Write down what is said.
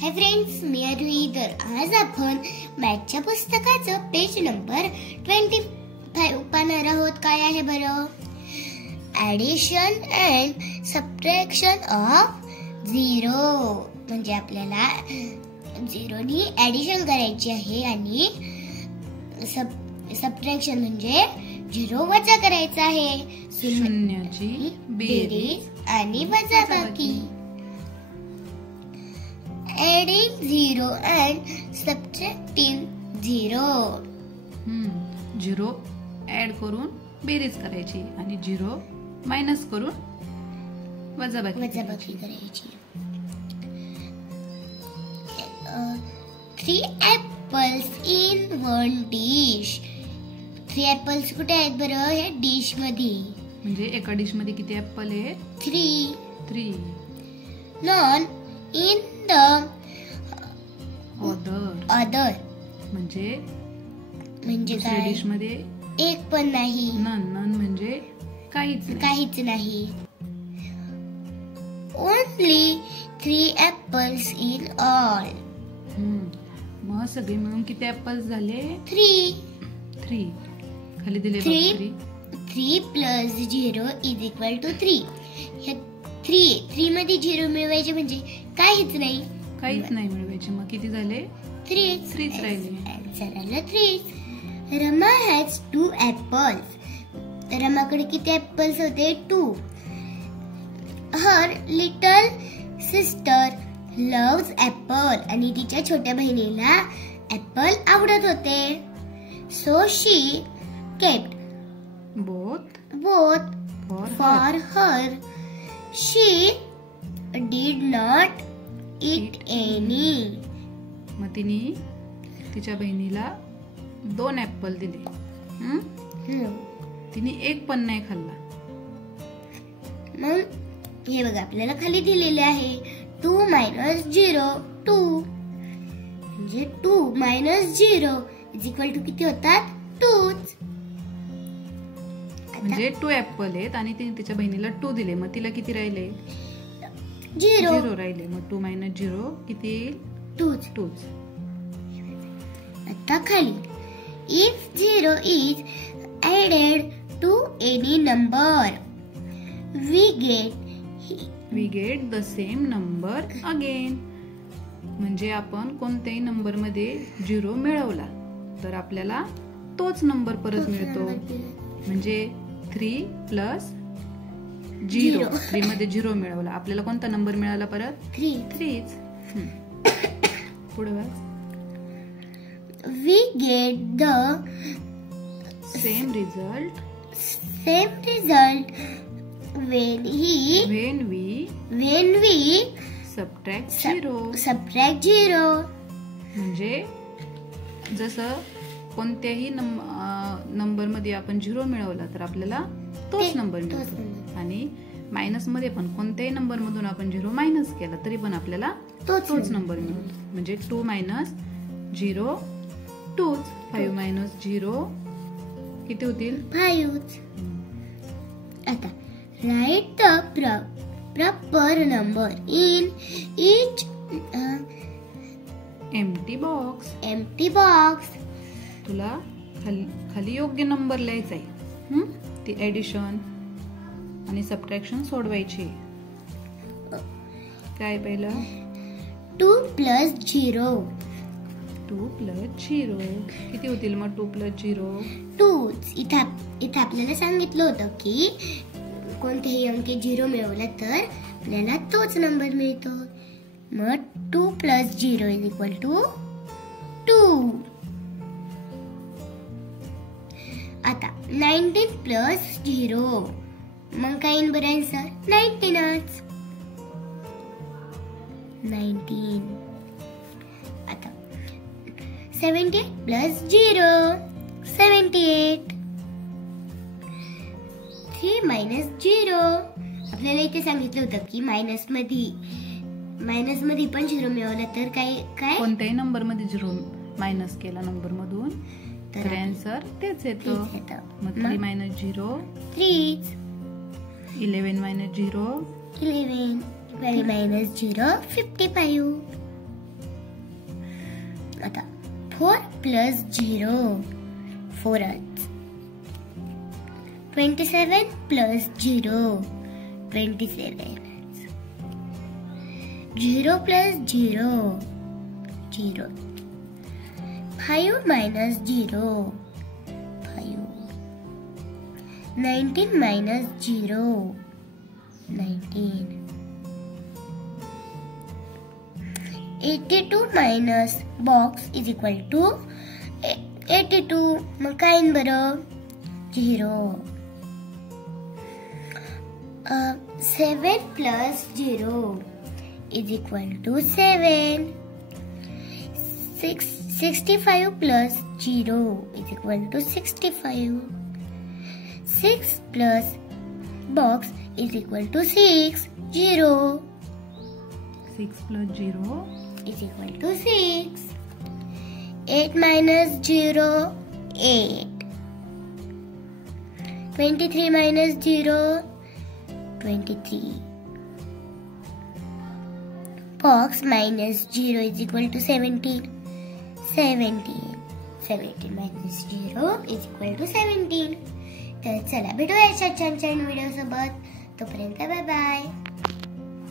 Hi friends, मी आरुही. तर आज आपण मॅथच्या पुस्तकाचं पेज नंबर 25 पाहणार आहोत. काय आहे बरं? Addition and subtraction of zero. म्हणजे आपल्याला झिरोनी ॲडिशन करायची आहे आणि सबट्रॅक्शन म्हणजे झिरो वजा करायचा आहे. शून्याची बेरीज आणि वजाबाकी. Adding zero and subtracting zero. Zero add करून बेरीज करायची आणि झिरो मायनस करून वजाबाकी करायची. 3 apples in one dish. 3 apples कुठे आहेत बरं? या डिश मध्ये. म्हणजे एका डिश मध्ये किती ऍपल आहेत? 3. None in the other. म्हणजे काय? डिश मध्ये एक पण नाही. नन म्हणजे काहीच नाही. Only 3 apples in all. मग सगळे मिळून किती ऍपल्स झाले? 3. खाली दिले 3 plus 0 is equal to 3. 3 मध्ये 0 मिळवायचे म्हणजे काहीच नाही मिळवायचे. मग किती झाले? 3 राहिले. आन्सर आलं 3. Rama has 2 apples. रमाकडे किती ऍपल्स होते? 2. हर लिटल सिस्टर लव्स ऍपल. आणि तिच्या छोट्या बहिणीला ऍपल आवडत होते. So she kept both for her. She did not eat any. मग तिने तिच्या बहिणीला 2 ऍपल दिले. तिने एक पण नाही खाल्ला. मग हे बघा, आपल्याला खाली दिलेले आहे 2 minus 0 2. म्हणजे 2 minus 0 is equal to किती होतात? 2. म्हणजे 2 ऍपल आहेत आणि तिने तिच्या बहिणीला 2 दिले. मग तिला किती राहिले? 0 राहिले. मग 2 minus 0 किती? 2. आता खाली if 0 is added to any number we get the same number again. म्हणजे आपण कोणत्याही नंबर मध्ये 0 मिळवला तर आपल्याला तोच नंबर परत मिळतो. म्हणजे 3 plus 0. 3 मध्ये 0 मिळवला, आपल्याला कोणता नंबर मिळाला परत? 3. पुढे वाच. We get the same result when we subtract 0. म्हणजे जसं कोणत्याही नंबर मध्ये आपण 0 मिळवला तर आपल्याला तोच नंबर मिळतो. आणि मायनस मध्ये पण कोणत्याही नंबर मधून आपण 0 मायनस केला तरी पण आपल्याला तोच नंबर मिळतो. म्हणजे 2 minus 0 2. 5 minus 0 किती होतील? 5. आता write the proper number in each empty box. तुला खाली योग्य नंबर लिहायचा आहे. ती ऍडिशन आणि सबट्रॅक्शन सोडवायची. काय पहिलं? 2 plus 0 किती होतील? मग 2 plus 0 2. इथं आपल्याला सांगितलं होतं की कोणत्याही अंकी 0 मिळवला तर आपल्याला तोच नंबर मिळतो. मग 2 plus 0 is equal to 2. आता 19 plus 0 मग काय येईल बरं आन्सर? 19च. 19. आता 78 plus 0 78. 3 minus 0. आपल्याला इथे सांगितलं होतं की मायनस मध्ये पण 0 मिळवला तर काय कोणत्याही नंबर मध्ये 0 मायनस केला नंबर मधून तर आन्सर तेच येतं. मग 3 minus 0 3. 11 minus 0 11. 12 minus 0 55. आता 4 plus 0 4च. 27 plus 0 27. 0 plus 0 0. 5 minus 0 5. 19 minus 0 19. 82 minus box is equal to 82. मग काय येईल बरं? 0. 7 plus 0 is equal to 7. 65 plus 0 is equal to 65. 6 plus box is equal to 6. 0. 6 plus 0 is equal to 6. 8 minus 0 8. 23 minus 0 23. Box minus 0 is equal to 17. 17. 17 minus 0 is equal to 17. तर चला भेटूया छान छान video सोबत. तोपर्यंत बाय बाय.